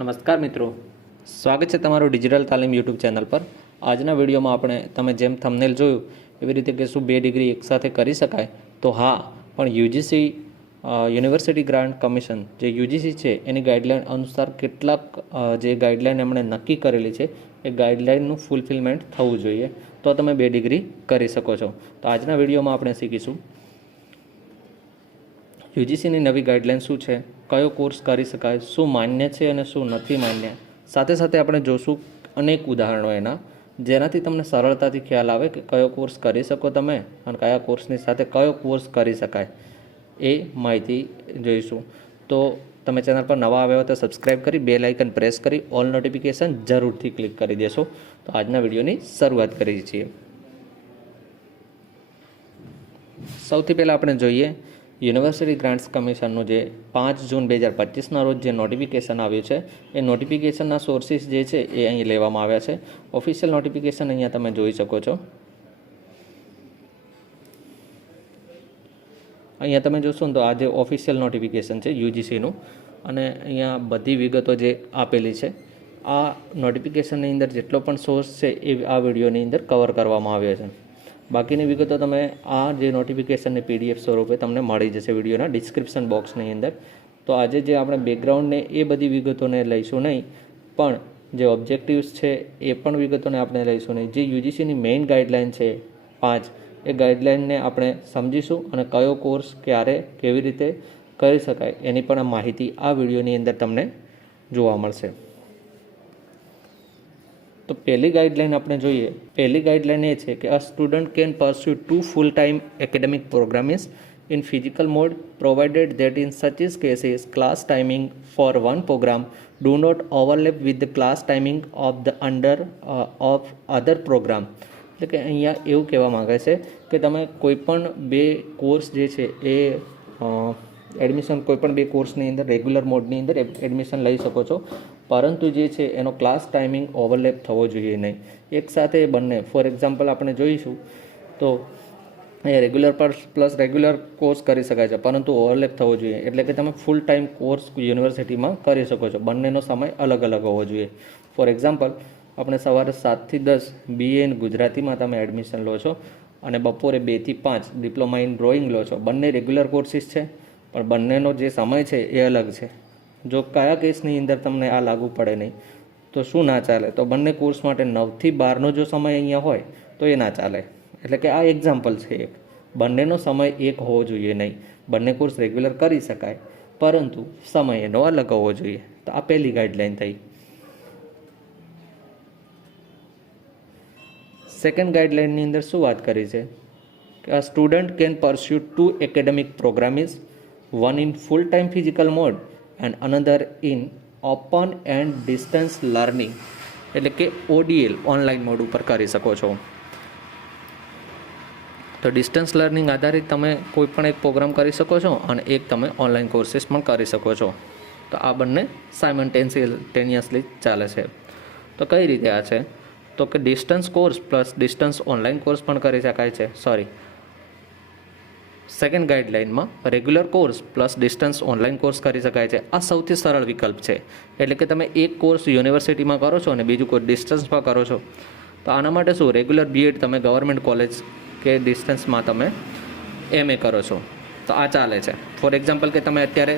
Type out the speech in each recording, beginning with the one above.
નમસ્કાર મિત્રો, સ્વાગત છે તમારું ડિજિટલ તાલીમ યુટ્યુબ ચેનલ પર। આજના વિડીયોમાં આપણે તમે જેમ થંબનેલ જોયું એવી રીતે કે શું 2 ડિગ્રી એકસાથે કરી શકાય, તો હા, પણ યુજીસી યુનિવર્સિટી ગ્રાન્ટ કમિશન જે યુજીસી છે એની ગાઈડલાઇન અનુસાર કેટલાક જે ગાઈડલાઇન એમણે નક્કી કરેલી છે એ ગાઈડલાઇનનું ફૂલફિલમેન્ટ થવું જોઈએ, તો તમે 2 ડિગ્રી કરી શકો છો। તો આજના વિડીયોમાં આપણે શીખીશું યુજીસીની નવી ગાઈડલાઇન શું છે, કયો કોર્સ કરી શકાય, શું માન્ય છે અને શું નથી માન્ય। સાથે સાથે આપણે જોશું અનેક ઉદાહરણો એના, જેનાથી તમને સરળતાથી ખ્યાલ આવે કે કયો કોર્સ કરી શકો તમે અને કયા કોર્સની સાથે કયો કોર્સ કરી શકાય, એ માહિતી જોઈશું। તો તમે ચેનલ પર નવા આવ્યા હોય તો સબસ્ક્રાઈબ કરી બેલ આઇકન પ્રેસ કરી ઓલ નોટિફિકેશન જરૂરથી ક્લિક કરી દેશો। તો આજના વિડીયોની શરૂઆત કરીએ છીએ। સૌથી પહેલાં આપણે જોઈએ યુનિવર્સિટી ગ્રાન્ટ્સ કમિશનનું જે 5 જૂન 2025ના રોજ જે નોટિફિકેશન આવ્યું છે, એ નોટિફિકેશનના સોર્સિસ જે છે એ અહીં લેવામાં આવ્યા છે। ઓફિશિયલ નોટિફિકેશન અહીંયા તમે જોઈ શકો છો। અહીંયા તમે જોશો ને તો આ જે ઓફિશિયલ નોટિફિકેશન છે યુજીસીનું, અને અહીંયા બધી વિગતો જે આપેલી છે, આ નોટિફિકેશનની અંદર જેટલો પણ સોર્સ છે એ આ વિડીયોની અંદર કવર કરવામાં આવ્યો છે। બાકીની વિગતો તમે આ જે નોટિફિકેશનની પીડીએફ સ્વરૂપે તમને મળી જશે વિડીયોના ડિસ્ક્રિપ્શન બોક્સની અંદર। તો આજે જે આપણે બેકગ્રાઉન્ડને એ બધી વિગતોને લઈશું નહીં, પણ જે ઓબ્જેક્ટિવ્સ છે એ પણ વિગતોને આપણે લઈશું નહીં। જે યુજીસીની મેઇન ગાઈડલાઇન છે 5, એ ગાઈડલાઇનને આપણે સમજીશું અને કયો કોર્સ ક્યારે કેવી રીતે કરી શકાય એની પણ માહિતી આ વિડીયોની અંદર તમને જોવા મળશે। તો પહેલી ગાઈડલાઇન આપણે જોઈએ। પહેલી ગાઈડલાઇન એ છે કે a student can pursue 2 full time academic programs in physical mode provided that in such cases class timing for one program do not overlap with the class timing of the of other program। એટલે કે અહીંયા એવું કહેવા માંગે છે કે તમે કોઈપણ 2 કોર્સ જે છે એ એડમિશન કોઈપણ 2 કોર્સની અંદર રેગ્યુલર મોડની અંદર એડમિશન લઈ શકો છો, પરંતુ જે છે એનો ક્લાસ ટાઈમિંગ ઓવરલેપ થવો જોઈએ નહીં। એકસાથે બંને, ફોર એક્ઝામ્પલ આપણે જોઈશું તો એ રેગ્યુલર પ્લસ રેગ્યુલર કોર્સ કરી શકાય છે, પરંતુ ઓવરલેપ થવો જોઈએ। એટલે કે તમે ફૂલ ટાઈમ કોર્સ યુનિવર્સિટીમાં કરી શકો છો, બંનેનો સમય અલગ અલગ હોવો જોઈએ। ફોર એક્ઝામ્પલ આપણે સવારે 7 થી 10 બીએ ઇન ગુજરાતીમાં તમે એડમિશન લો છો અને બપોરે 2 થી 5 ડિપ્લોમા ઇન ડ્રોઈંગ લો છો। બંને રેગ્યુલર કોર્સિસ છે, પણ બંનેનો જે સમય છે એ અલગ છે। જો કયા કેસની અંદર તમને આ લાગુ પડે નહીં તો શું ના ચાલે, તો બંને કોર્સ માટે 9 થી 12નો જો સમય અહીંયા હોય તો એ ના ચાલે। એટલે કે આ એક્ઝામ્પલ છે એક, બંનેનો સમય એક હોવો જોઈએ નહીં। બંને કોર્સ રેગ્યુલર કરી શકાય, પરંતુ સમય એનો અલગ હોવો જોઈએ। તો આ પહેલી ગાઈડલાઇન થઈ। સેકન્ડ ગાઈડલાઇનની અંદર શું વાત કરી છે કે a student can pursue 2 academic programs, one in full time physical mode and another in open and distance learning, એટલે કે ODL ઓનલાઈન મોડ ઉપર કરી શકો છો। તો ડિસ્ટન્સ લર્નિંગ આધારિત તમે કોઈ પણ એક પ્રોગ્રામ કરી શકો છો અને એક તમે ઓનલાઈન કોર્સીસ પણ કરી શકો છો। તો આ બંને સાયમલ્ટેનિયસલી ચાલે છે। તો કઈ રીતે આ છે, તો કે distance course plus distance online course પણ કરી શકાય છે। સેકન્ડ ગાઈડલાઇનમાં regular course plus distance online course કરી શકાય છે। આ સૌથી સરળ વિકલ્પ છે। એટલે કે તમે એક કોર્સ યુનિવર્સિટીમાં કરો છો અને બીજું કોર્સ ડિસ્ટન્સમાં કરો છો। તો આના માટે શું, રેગ્યુલર બીએડ તમે ગવર્મેન્ટ કોલેજ કે ડિસ્ટન્સમાં તમે MA કરો છો તો આ ચાલે છે। ફોર એક્ઝામ્પલ કે તમે અત્યારે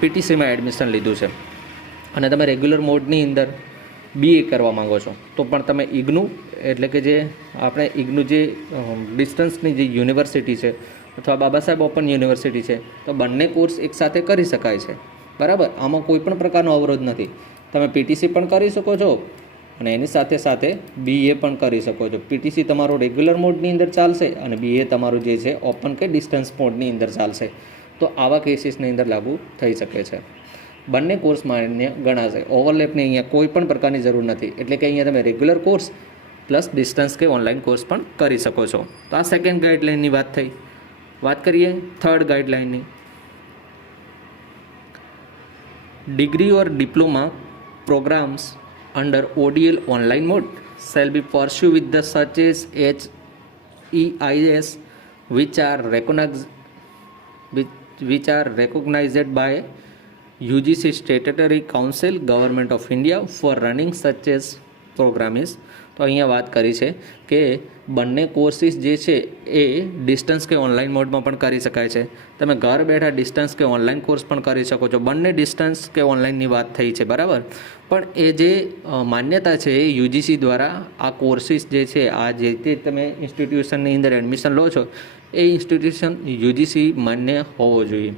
PTCમાં એડમિશન લીધું છે અને તમે રેગ્યુલર મોડની અંદર BA કરવા માંગો છો, તો પણ તમે ઇગ્નુ એટલે કે જે આપણે ઇગ્નુ જે ડિસ્ટન્સની જે યુનિવર્સિટી છે અથવા બાબા સાહેબ ઓપન યુનિવર્સિટી છે, તો બંને કોર્સ એકસાથે કરી શકાય છે, બરાબર। આમાં કોઈ પણ પ્રકારનો અવરોધ નથી। તમે PTC પણ કરી શકો છો અને એની સાથે સાથે BA પણ કરી શકો છો। PTC તમારું રેગ્યુલર મોડની અંદર ચાલશે અને BA તમારું જે છે ઓપન કે ડિસ્ટન્સ મોડની અંદર ચાલશે। તો આવા કેસીસની અંદર લાગુ થઈ શકે છે। બંને કોર્સ માન્ય ગણાશે, ઓવરલેપની અહીંયા કોઈ પણ પ્રકારની જરૂર નથી। એટલે કે અહીંયા તમે રેગ્યુલર કોર્સ પ્લસ ડિસ્ટન્સ કે ઓનલાઈન કોર્સ પણ કરી શકો છો। તો આ સેકન્ડ ગાઈડલાઇનની વાત થઈ। વાત કરીએ થર્ડ ગાઈડલાઇનની। Degree or diploma programmes under ODL online mode shall be pursued with the such as HEIS which are recognized by UGC Statutory Council, Government of India for running such as program is. તો અહીંયા વાત કરી છે કે બંને courses જે છે એ distance કે ઓનલાઈન મોડમાં પણ કરી શકાય છે. તમે ઘર બેઠા ડિસ્ટન્સ કે ઓનલાઈન કોર્સ પણ કરી શકો છો. બંને ડિસ્ટન્સ કે ઓનલાઈનની વાત થઈ છે, બરાબર. પણ એ જે માન્યતા છે એ યુજીસી દ્વારા આ કોર્સીસ જે છે, આ જે તે તમે ઇન્સ્ટિટ્યુશનની અંદર એડમિશન લો છો એ ઇન્સ્ટિટ્યુશન યુજીસી માન્ય હોવો જોઈએ,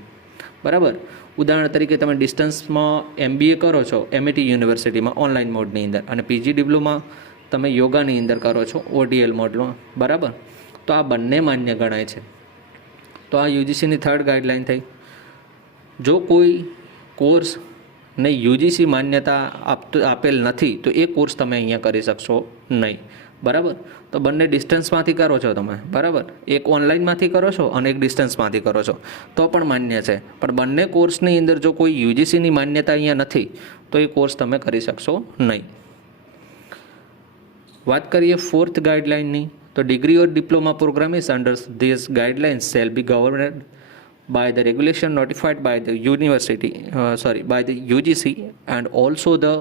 બરાબર. ઉદાહરણ તરીકે તમે ડિસ્ટન્સમાં MBA કરો છો MIT યુનિવર્સિટીમાં ઓનલાઈન મોડની અંદર, અને PG ડિપ્લોમા તમે યોગાની અંદર કરો છો OTL મોડમાં, બરાબર. તો આ બંને માન્ય ગણાય છે. તો આ યુજીસીની થર્ડ ગાઈડલાઈન થઈ. જો કોઈ કોર્સને યુજીસી માન્યતા આપેલ નથી તો એ કોર્સ તમે અહીંયા કરી શકશો નહીં, બરાબર. તો બંને ડિસ્ટન્સમાંથી કરો છો તમે, બરાબર. એક ઓનલાઈનમાંથી કરો છો અને એક ડિસ્ટન્સમાંથી કરો છો તો પણ માન્ય છે. પણ બંને કોર્સની અંદર જો કોઈ યુજીસીની માન્યતા અહીંયા નથી તો એ કોર્સ તમે કરી શકશો નહીં. વાત કરીએ ફોર્થ ગાઈડલાઇનની, તો degree or diploma programme is under this guidelines shall be governed by the regulation notified by the by the UGC and also the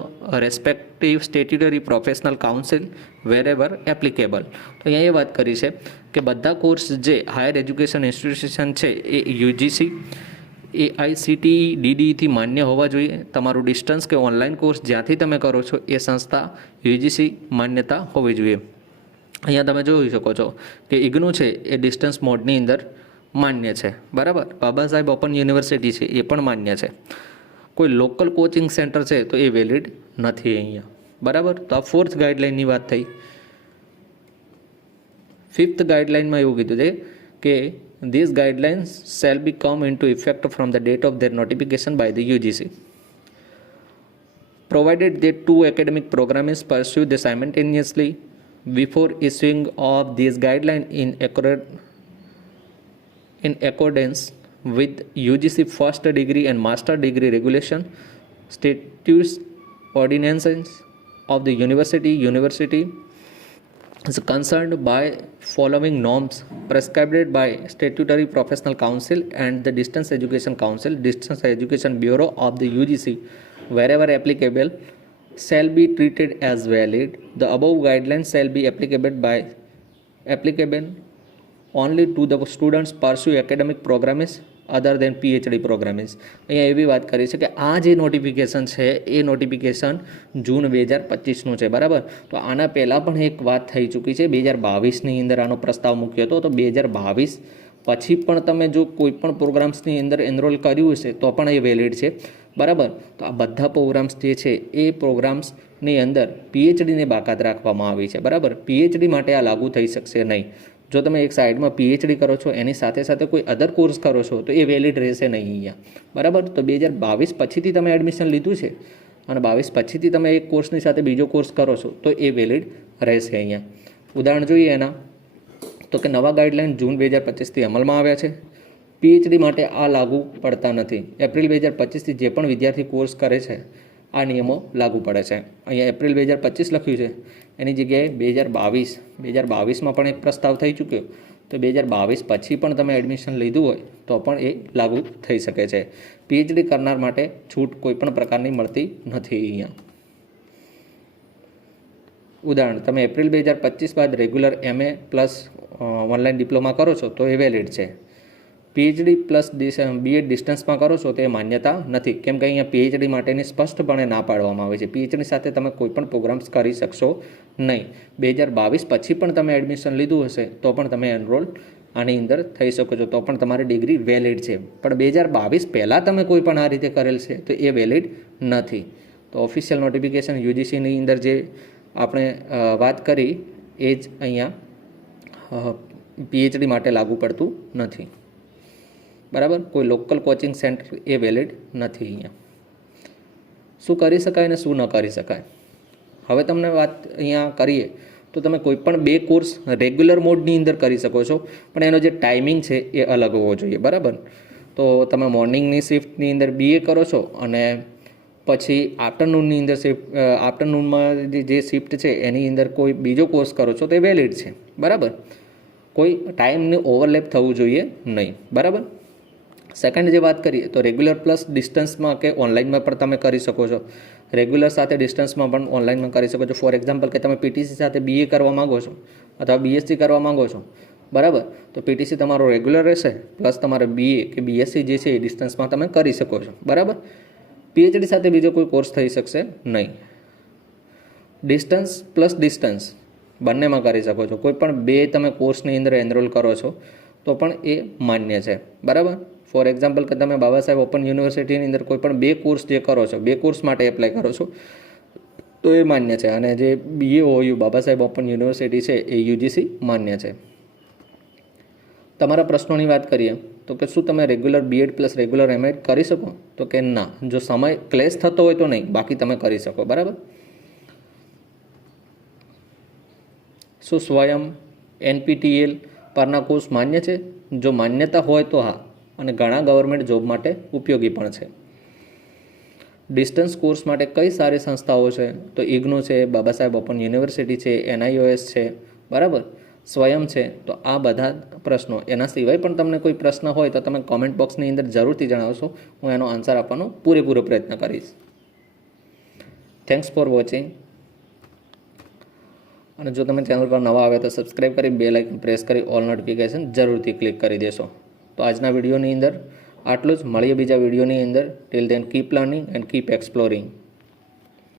respective statutory professional council wherever applicable. તો અહીંયા એ વાત કરી છે કે બધા કોર્સ જે હાયર એજ્યુકેશન ઇન્સ્ટિટ્યુશન છે એ UGC AICTE DDEથી માન્ય હોવા જોઈએ. તમારું ડિસ્ટન્સ કે ઓનલાઈન કોર્સ જ્યાંથી તમે કરો છો એ સંસ્થા UGC માન્યતા હોવી જોઈએ. અહીંયા તમે જોઈ શકો છો કે ઇગ્નુ છે એ ડિસ્ટન્સ મોડની અંદર માન્ય છે, બરાબર. બાબા સાહેબ ઓપન યુનિવર્સિટી છે એ પણ માન્ય છે. કોઈ લોકલ કોચિંગ સેન્ટર છે તો એ વેલિડ નથી અહીંયા, બરાબર. તો આ ફોર્થ ગાઈડલાઇનની વાત થઈ. ફિફ્થ ગાઈડલાઇનમાં એવું કીધું છે કે these guidelines shall be come into effect from the date of their notification by the UGC, provided that two academic programs pursue the simultaneously before issuing of these guidelines in accordance with UGC first degree and master degree regulation, statutes, ordinances of the university is concerned by following norms prescribed by statutory professional council and the distance education bureau of the UGC wherever applicable shall be treated as valid. The above guidelines shall be applicable only to the students pursue academic programs other than PhD programs. અહીંયા એવી વાત કરી છે કે આ જે notification છે એ notification જૂન 2025નું છે, બરાબર. તો આના પહેલાં પણ એક વાત થઈ ચૂકી છે, 2022ની અંદર આનો પ્રસ્તાવ મૂક્યો હતો. તો 2022 પછી પણ તમે જો કોઈ પણ પ્રોગ્રામ્સની અંદર એનરોલ કર્યું હશે તો પણ એ વેલિડ છે, બરાબર. તો આ બધા પ્રોગ્રામ્સ જે છે એ પ્રોગ્રામ્સની અંદર PhDને બાકાત રાખવામાં આવી છે, બરાબર. PhD માટે આ લાગુ થઈ શકશે નહીં. જો તમે એક સાઈડમાં PhD કરો છો એની સાથે સાથે કોઈ અધર કોર્સ કરો છો તો એ વેલિડ રહેશે નહીં અહીંયા, બરાબર. તો 2022 પછીથી તમે એડમિશન લીધું છે અને 22 પછીથી તમે એક કોર્સની સાથે બીજો કોર્સ કરો છો તો એ વેલિડ રહેશે અહીંયા. ઉદાહરણ જોઈએ એના, તો કે નવા ગાઈડલાઇન જૂન 2025થી અમલમાં આવ્યા છે. PhD માટે આ લાગુ પડતા નથી. એપ્રિલ 2025થી જે પણ વિદ્યાર્થી કોર્સ કરે છે આ નિયમો લાગુ પડે છે. અહીંયા એપ્રિલ 2025 લખ્યું છે એની જગ્યાએ 2022માં પણ એક પ્રસ્તાવ થઈ ચૂક્યો. તો 2022 પછી પણ તમે એડમિશન લીધું હોય તો પણ એ લાગુ થઈ શકે છે. PhD કરનાર માટે છૂટ કોઈ પણ પ્રકારની મળતી નથી અહીંયા. ઉદાહરણ, તમે એપ્રિલ 2025 બાદ regular MA plus online diploma કરો છો તો એ વેલિડ છે. PhD પ્લસ BEd ડિસ્ટન્સમાં કરો છો તો એ માન્યતા નથી, કેમ કે અહીંયા PhD માટેની સ્પષ્ટપણે ના પાડવામાં આવે છે. PhD સાથે તમે કોઈ પણ પ્રોગ્રામ્સ કરી શકશો નહીં. 2022 પછી પણ તમે એડમિશન લીધું હશે તો પણ તમે એનરોલ આની અંદર થઈ શકો છો, તો પણ તમારી ડિગ્રી વેલિડ છે. પણ 2022 પહેલાં તમે કોઈ પણ આ રીતે કરેલ છે તો એ વેલિડ નથી. તો ઓફિશિયલ નોટિફિકેશન UGCની અંદર જે આપણે વાત કરી એ જ અહીંયા PhD માટે લાગુ પડતું નથી, બરાબર. કોઈ લોકલ કોચિંગ સેન્ટર એ વેલિડ નથી અહીંયા. શું કરી શકાય ને શું ન કરી શકાય, હવે તમને વાત અહીંયા કરીએ તો તમે કોઈ પણ 2 કોર્સ રેગ્યુલર મોડની અંદર કરી શકો છો, પણ એનો જે ટાઈમિંગ છે એ અલગ હોવો જોઈએ, બરાબર. તો તમે મોર્નિંગની શિફ્ટની અંદર BA કરો છો અને પછી આફ્ટરનૂનની અંદર આફ્ટરનૂનમાં જે શિફ્ટ છે એની અંદર કોઈ બીજો કોર્સ કરો છો તો એ વેલિડ છે, બરાબર. કોઈ ટાઈમનું ઓવરલેપ થવું જોઈએ નહીં, બરાબર. સેકન્ડ જે વાત કરીએ તો રેગ્યુલર પ્લસ ડિસ્ટન્સમાં કે ઓનલાઈનમાં પણ તમે કરી શકો છો. રેગ્યુલર સાથે ડિસ્ટન્સમાં પણ ઓનલાઈનમાં કરી શકો છો. ફોર એક્ઝામ્પલ કે તમે પીટીસી સાથે બીએ કરવા માગો છો અથવા બીએસસી કરવા માગો છો, બરાબર, તો પીટીસી તમારો રેગ્યુલર રહેશે, પ્લસ તમારે બીએ કે બીએસસી જે છે એ ડિસ્ટન્સમાં તમે કરી શકો છો, બરાબર. પીએચડી સાથે બીજો કોઈ કોર્સ થઈ શકશે નહીં. ડિસ્ટન્સ પ્લસ ડિસ્ટન્સ બંનેમાં કરી શકો છો. કોઈ પણ બે તમે કોર્સની અંદર એનરોલ કરો છો તો પણ એ માન્ય છે, બરાબર. ફોર એક્ઝામ્પલ કે તમે બાબા સાહેબ ઓપન યુનિવર્સિટીની અંદર કોઈ પણ બે કોર્સ જે કરો છો, બે કોર્સ માટે એપ્લાય કરો છો તો એ માન્ય છે. અને જે BAOU Baba Saheb open university છે એ UGC માન્ય છે. તમારા પ્રશ્નોની વાત કરીએ તો કે શું તમે regular BEd plus regular MEd કરી શકો, તો કે ના, જો સમય ક્લેશ થતો હોય તો નહીં, બાકી તમે કરી શકો, બરાબર. શું સ્વયં NPTEL પરના કોર્સ માન્ય છે? જો માન્યતા હોય તો હા, અને ઘણા ગવર્મેન્ટ જોબ માટે ઉપયોગી પણ છે. ડિસ્ટન્સ કોર્સ માટે કઈ સારી સંસ્થાઓ છે? તો IGNOU છે, બાબા સાહેબ ઓપન યુનિવર્સિટી છે, NIOS છે, બરાબર, સ્વયં છે. તો આ બધા પ્રશ્નો, એના સિવાય પણ તમને કોઈ પ્રશ્ન હોય તો તમે કોમેન્ટ બોક્સની અંદર જરૂરથી જણાવશો. હું એનો આન્સર આપવાનો પૂરેપૂરો પ્રયત્ન કરીશ. Thanks for watching. અને જો તમે ચેનલ પર નવા આવે તો સબસ્ક્રાઈબ કરી બેલ આઇકન પ્રેસ કરી ઓલ નોટિફિકેશન જરૂરથી ક્લિક કરી દેશો. તો આજના વિડીયોની અંદર આટલું જ. મળીએ બીજા વિડીયોની અંદર. Till then keep learning and keep exploring.